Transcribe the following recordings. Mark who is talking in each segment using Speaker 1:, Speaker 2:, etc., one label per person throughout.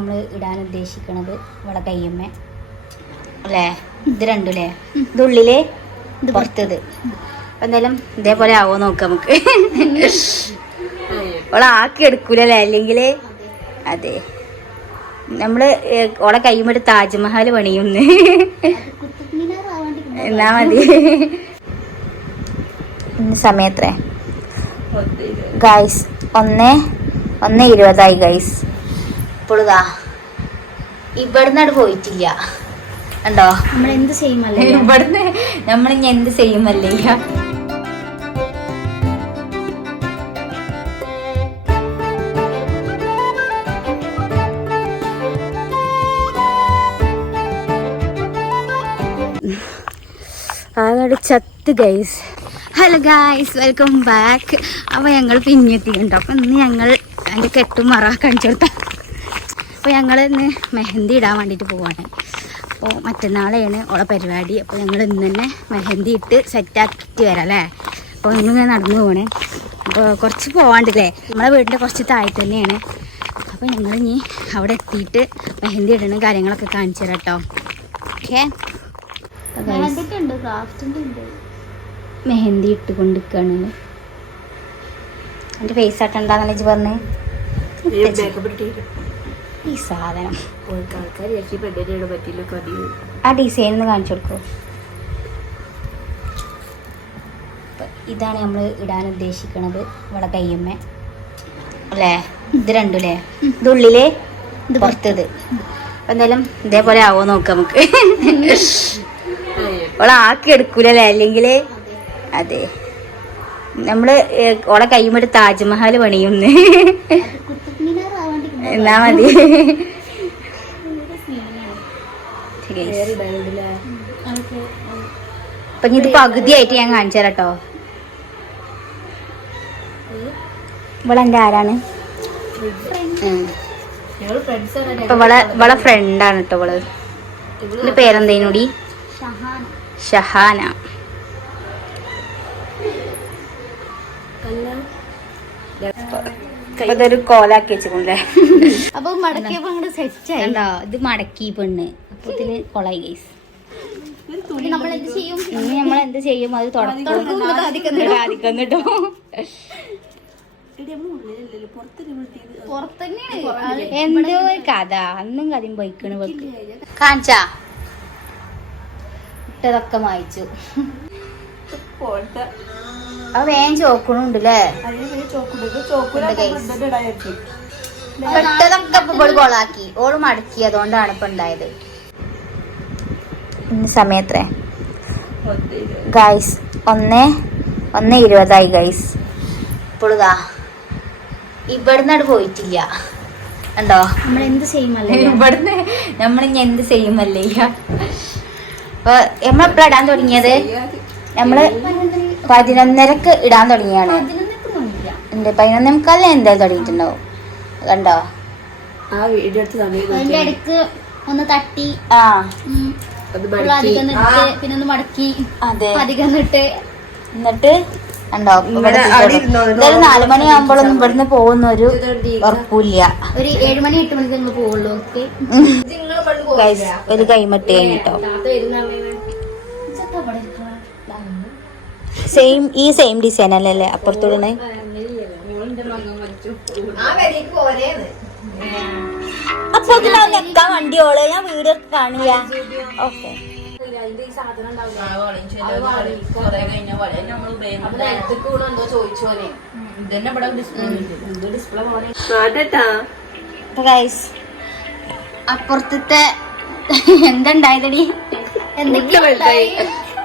Speaker 1: നമ്മൾ ഇടാൻ ഉദ്ദേശിക്കുന്നത് ഇവിടെ കയ്യമ്മ. അല്ലേ? ഇത് രണ്ടുല്ലേ? ഇത് ഉള്ളിൽ? ഇത് പുറത്തത്. എന്തായാലും ഇതേപോലെ ആവോ നോക്കാം നമുക്ക്. ഓളെ ആക്കി എടുക്കൂലല്ലേ? അല്ലെങ്കിൽ അതെ. നമ്മൾ ഓളെ കയ്യുമ്പോൾ താജ്മഹൽ പണിയുന്ന്. എന്നാ മതി. സമയത്രേ ഗൈസ് ഒന്ന് ഒന്ന് ഇരുപതായി ഗൈസ് ഇപ്പോഴുതാ ഇവിടുന്ന് അവിടെ പോയിട്ടില്ല. കണ്ടോ?
Speaker 2: നമ്മൾ എന്ത് ചെയ്യുമല്ലേ
Speaker 1: ഇവിടുന്ന് നമ്മൾ ഇനി എന്ത് ചെയ്യുമല്ലേ ആകെ ചത്ത് guys hello guys welcome back അപ്പോൾ ഞങ്ങൾ പിന്നെത്തിയിട്ടുണ്ടോ അപ്പം ഇന്ന് ഞങ്ങൾ എന്റെ കെട്ടും മറ കാണിച്ചു അപ്പോൾ ഞങ്ങൾ ഇന്ന് മെഹന്തി ഇടാൻ വേണ്ടിയിട്ട് പോവാണ്. അപ്പോൾ മറ്റന്നാളെയാണ് ഓളെ പരിപാടി. അപ്പോൾ ഞങ്ങൾ ഇന്ന് തന്നെ മെഹന്തി ഇട്ട് സെറ്റാക്കിയിട്ട് വരാം അല്ലേ? അപ്പോൾ ഇന്നിങ്ങനെ നടന്നു പോകണേ അപ്പോൾ കുറച്ച് പോവാണ്ടല്ലേ? നമ്മളെ വീടിന്റെ കുറച്ച് താഴെ തന്നെയാണ്. അപ്പോൾ ഞങ്ങൾ ഇനി അവിടെ എത്തിയിട്ട് മെഹന്തി ഇടുന്ന കാര്യങ്ങളൊക്കെ കാണിച്ചു തരാം കേട്ടോ ഓക്കെ? മെഹന്തി ഇട്ട് കൊണ്ടിരിക്കുകയാണ് എന്റെ ഫേസ് ആട്ടെന്താന്ന് വെച്ച് പറഞ്ഞ് ഈ സാധനം. ആ ഡിസൈൻ ഒന്ന് കാണിച്ചു കൊടുക്കൂ. ഇതാണ് നമ്മൾ ഇടാൻ ഉദ്ദേശിക്കുന്നത് ഇവിടെ കയ്യമ്മ. അല്ലേ? ഇത് രണ്ടുല്ലേ? ഇത് ഉള്ളിൽ? ഇത് പുറത്തത്. എന്തായാലും ഇതേപോലെ ആവോ നോക്കാം നമുക്ക്. ഓളെ ആക്കി എടുക്കൂലല്ലേ? അല്ലെങ്കിൽ അതെ. നമ്മൾ ഓളെ കയ്യുമ്പോൾ താജ്മഹൽ പണിയുന്ന്. എന്നാ മതി. അപ്പൊ ഇത് പകുതിയായിട്ട് ഞാൻ കാണിച്ചു തരാം കേട്ടോ ഇവിടെ എന്റെ ആരാണ്. ഇപ്പൊ ഇവളെ ഫ്രണ്ടാണ് കേട്ടോ ഇവൾ. ഇതിന്റെ പേരെന്തേനൂടി? ഷഹാന ഷഹാന. ഇതൊരു കോലാക്കി വെച്ചിട്ടുണ്ടേ
Speaker 2: അപ്പൊ മടക്കിയപ്പോ അങ്ങോട്ട് സെറ്റ് ആയി
Speaker 1: കണ്ടോ ഇത് മടക്കി പെണ്ണ്. അപ്പൊ ഇതിന് കൊളായി ഗൈസ്
Speaker 2: നമ്മൾ എന്ത് ചെയ്യും?
Speaker 1: ഇനി നമ്മൾ എന്ത് ചെയ്യും? അത് തുടക്കം കേട്ടോ എന്തോ കഥ. അന്നും കഥയും പോയിക്കണ് കാണിച്ചാ? ഇട്ടതൊക്കെ മായിച്ചു അത് വേഗം ചോക്കണുണ്ട് അല്ലേ ഇട്ടതൊക്കെ ഇപ്പൊ ഇവൾ കൊളാക്കി ഓൾ മടക്കി. അതുകൊണ്ടാണ് ഇപ്പൊ ഉണ്ടായത് ഇന്ന് സമയത്രേ ഗൈസ് ഒന്ന് ഒന്ന് ഇരുപതായി ഗൈസ് ഇപ്പോഴുതാ ഇവിടുന്ന് അവിടെ പോയിട്ടില്ല. കണ്ടോ?
Speaker 2: നമ്മൾ എന്ത് ചെയ്യുമല്ലേ
Speaker 1: ഇവിടുന്ന് നമ്മൾ ഇനി എന്ത് ചെയ്യുമല്ലേ അപ്പൊ നമ്മളെപ്പോഴാ ഇടാൻ തുടങ്ങിയത്? നമ്മൾ പതിനൊന്നരക്ക് ഇടാൻ തുടങ്ങിയാണ്.
Speaker 2: അതിനൊന്നും
Speaker 1: എന്റെ പതിനൊന്നേ മുക്കാലിന് എന്തായാലും തുടങ്ങിയിട്ടുണ്ടാവും? കണ്ടോ?
Speaker 3: ആ വീഡിയോ എടുത്ത
Speaker 2: ഒന്ന് തട്ടി.
Speaker 1: ആ.
Speaker 2: പിന്നെ ഒന്ന് മടക്കി.
Speaker 1: അതെ.
Speaker 2: അധികം നിട്ട്.
Speaker 1: എന്നിട്ട് നാലു മണിയാകുമ്പോഴൊന്നും ഇവിടുന്ന് പോകുന്ന ഒരു ഉറപ്പില്ല
Speaker 2: ഒരു ഏഴ് മണി എട്ട് മണിക്ക് നിങ്ങൾ പോവുള്ളൂ.
Speaker 1: ഒരു കൈമട്ട് കഴിഞ്ഞിട്ടോ. സെയിം ഈ സെയിം ഡിസൈൻ അല്ലല്ലേ? അപ്പുറത്തോടണേ അപ്പൊ ഇതിനകത്ത് വണ്ടി ഓളെ. ഞാൻ വീട് കാണില്ല. ഓക്കെ. അപ്പുറത്തെ എന്തുണ്ടായതടി
Speaker 3: ഉണ്ട.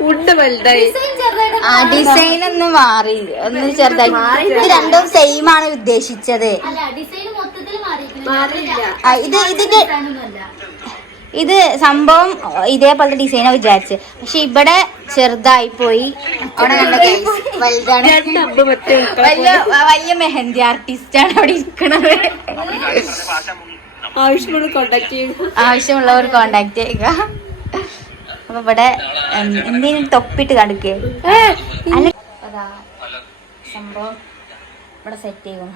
Speaker 3: ഉണ്ട വലുതായി.
Speaker 1: ആ ഡിസൈൻ ഒന്ന് മാറി. ഒന്ന് ചെറുതായി. ഇത് രണ്ടും സെയിം ആണ് ഉദ്ദേശിച്ചത്.
Speaker 2: അല്ല ഡിസൈൻ മൊത്തത്തിൽ
Speaker 3: മാറിയില്ല.
Speaker 1: ആ, ഇത് ഇതിന്റെ ഇത് സംഭവം ഇതേപോലത്തെ ഡിസൈനാ വിചാരിച്ച് പക്ഷെ ഇവിടെ ചെറുതായി പോയി. അവിടെ നല്ല വലുതാണ്. വലിയ വലിയ മെഹന്തി ആർട്ടിസ്റ്റ് ആണ് അവിടെ ഇരിക്കണത്.
Speaker 3: ആവശ്യമുള്ള കോണ്ടാക്ട് ചെയ്യും
Speaker 1: ആവശ്യമുള്ളവർ കോണ്ടാക്ട് ചെയ്യുക. അപ്പൊ ഇവിടെ എന്തെങ്കിലും തൊപ്പിട്ട് കടുക്കേ അതാ സംഭവം ഇവിടെ സെറ്റ് ചെയ്യും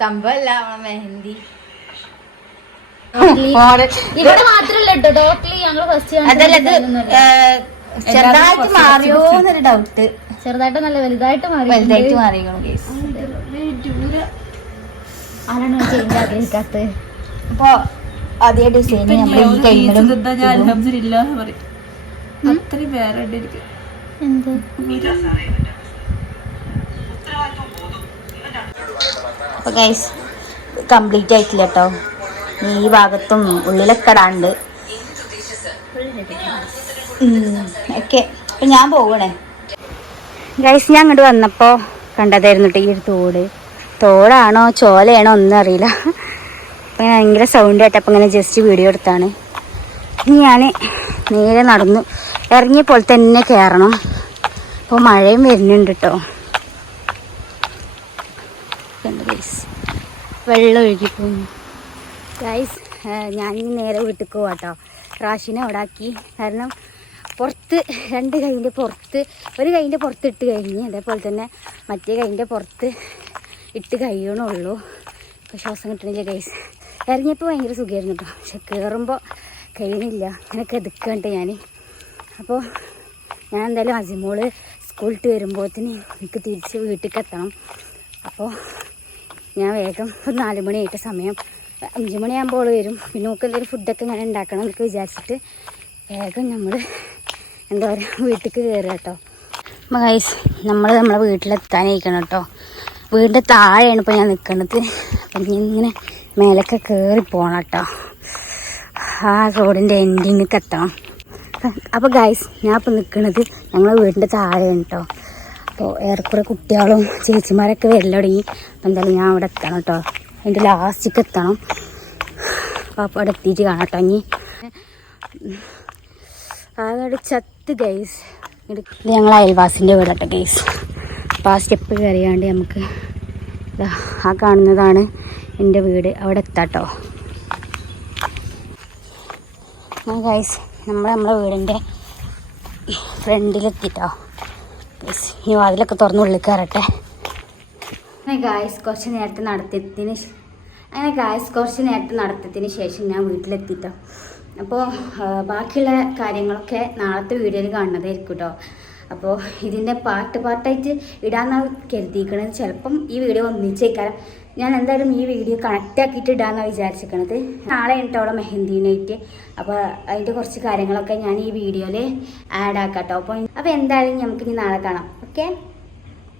Speaker 1: സംഭവം അല്ല മെഹന്തി.
Speaker 2: ഇവിടെ മാത്രല്ല കേട്ടോ ടോട്ടലി ഞങ്ങൾ ഫസ്റ്റ്
Speaker 1: അതല്ല ഇത് ചെറുതായിട്ട് മാറിയോ എന്നൊരു ഡൗട്ട്
Speaker 2: ചെറുതായിട്ട് നല്ല വലുതായിട്ട് മാറി
Speaker 1: വലുതായിട്ട് മാറിയോ കേസ്
Speaker 2: ആരാണ് ചേഞ്ച് ആഗ്രഹിക്കാത്തത്?
Speaker 1: അപ്പൊ അതേ ഡിസൈൻ നമ്മൾ ഈ കൈമലും
Speaker 3: അത്രയും വേറെ
Speaker 1: അപ്പൊ ഗൈസ് കംപ്ലീറ്റ് ആയിട്ടില്ല കേട്ടോ ഈ ഭാഗത്തും ഉള്ളിലൊക്കെ ഇടാണ്ട് ഓക്കെ അപ്പൊ ഞാൻ പോകണേ ഗൈസ് ഞാൻ അങ്ങോട്ട് വന്നപ്പോ കണ്ടതായിരുന്നു കേട്ടോ ഈ ഒരു തോട്. തോടാണോ ചോലയാണോ ഒന്നും അറിയില്ല. അപ്പൊ ഭയങ്കര സൗണ്ട് ആയിട്ട് അപ്പൊ ഇങ്ങനെ ജസ്റ്റ് വീഡിയോ എടുത്താണ്. ഇനി ഞാൻ നേരെ നടന്നു ഇറങ്ങിയപ്പോൾ തന്നെ കയറണം അപ്പോൾ മഴയും വരുന്നുണ്ട് കേട്ടോ വെള്ളം ഒഴുകി പോകുന്നു ഗൈസ് ഞാൻ നേരെ വീട്ടിൽ പോവാം കേട്ടോ റാഷിനെ ആക്കി കാരണം പുറത്ത് രണ്ട് കൈയിന്റെ പുറത്ത് ഒരു കൈയിന്റെ പുറത്ത് ഇട്ട് കഴിഞ്ഞ് അതേപോലെ തന്നെ മറ്റേ കൈയിന്റെ പുറത്ത് ഇട്ട് കഴിയണുള്ളൂ ഇപ്പോൾ ശ്വാസം കിട്ടണില്ല ഗൈസ് ഇറങ്ങിയപ്പോൾ ഭയങ്കര സുഖമായിരുന്നു കേട്ടോ പക്ഷെ കയറുമ്പോൾ കഴിയണില്ല അങ്ങനെ കെതുക്കണ്ട് ഞാൻ അപ്പോൾ ഞാൻ എന്തായാലും അസിമോൾ സ്കൂളിട്ട് വരുമ്പോഴത്തേന് എനിക്ക് തിരിച്ച് വീട്ടിലേക്ക് എത്തണം അപ്പോൾ ഞാൻ വേഗം ഒരു നാല് മണിയായിട്ട് സമയം അഞ്ച് മണിയാകുമ്പോൾ അവൾ വരും. പിന്നെ നമുക്ക് എന്തെങ്കിലും ഫുഡൊക്കെ ഇങ്ങനെ ഉണ്ടാക്കണം എന്നൊക്കെ വിചാരിച്ചിട്ട് വേഗം നമ്മൾ എന്താ പറയുക വീട്ടിലേക്ക് കയറുക കേട്ടോ അപ്പോൾ ഗൈസ് നമ്മൾ നമ്മളെ വീട്ടിലെത്താനായിരിക്കണം കേട്ടോ വീടിന്റെ താഴെയാണ് ഇപ്പോൾ ഞാൻ നിൽക്കുന്നത് അപ്പം ഞാൻ ഇങ്ങനെ മേലൊക്കെ കയറി പോകണം കേട്ടോ ആ റോഡിന്റെ എൻഡിങ്ങൊക്കെ എത്തണം. അപ്പോൾ ഗൈസ് ഞാൻ ഇപ്പോൾ നിൽക്കുന്നത് ഞങ്ങളെ വീടിന്റെ താഴെയാണ് കേട്ടോ അപ്പോൾ ഏറെക്കുറെ കുട്ടികളും ചേച്ചിമാരൊക്കെ വരൽ തുടങ്ങി. അപ്പോൾ എന്തായാലും ഞാൻ അവിടെ എത്തണം കേട്ടോ അതിന്റെ ലാസ്റ്റിക്ക് എത്തണം. അപ്പോൾ അപ്പോൾ അവിടെ എത്തിയിട്ട് കാണാം കേട്ടോ ഇനി. ആകെ ചത്ത് ഗൈസ് ഇത് ഞങ്ങൾ അയൽവാസിന്റെ വീടട്ടോ ഗൈസ് അപ്പോൾ ആ സ്റ്റെപ്പ് കയറിയാണ്ട് നമുക്ക് ആ കാണുന്നതാണ് എന്റെ വീട്. അവിടെ എത്താട്ടോ ഗൈസ് നമ്മൾ നമ്മളെ വീടിന്റെ ഫ്രണ്ടിലെത്തിട്ടോ. ഗൈസ് ഈ വാതിലൊക്കെ തുറന്ന് ഉള്ളിൽ കയറട്ടെ. അങ്ങനെ ഗായസ് കുറച്ച് നേരത്തെ നടത്തിയതിന് അങ്ങനെ ഗായസ് കുറച്ച് നേരത്തെ നടത്തിയതിന് ശേഷം ഞാൻ വീട്ടിലെത്തിട്ടോ. അപ്പോൾ ബാക്കിയുള്ള കാര്യങ്ങളൊക്കെ നാളത്തെ വീഡിയോയിൽ കാണുന്നതായിരിക്കും കേട്ടോ അപ്പോൾ ഇതിന്റെ പാർട്ട് പാട്ടായിട്ട് ഇടാന്നാണ് കരുതിയിരിക്കണത്. ചിലപ്പം ഈ വീഡിയോ ഒന്നിച്ചേക്കാരം. ഞാൻ എന്തായാലും ഈ വീഡിയോ കണക്റ്റ് ആക്കിയിട്ട് ഇടാന്നാണ് വിചാരിച്ചിരിക്കണത് നാളെ അവിടെ മെഹന്തി നൈറ്റ് അപ്പോൾ അതിന്റെ കുറച്ച് കാര്യങ്ങളൊക്കെ ഞാൻ ഈ വീഡിയോയിൽ ആഡ് ആക്കാം കേട്ടോ അപ്പോൾ അപ്പോൾ എന്തായാലും നമുക്ക് ഇനി നാളെ കാണാം. ഓക്കെ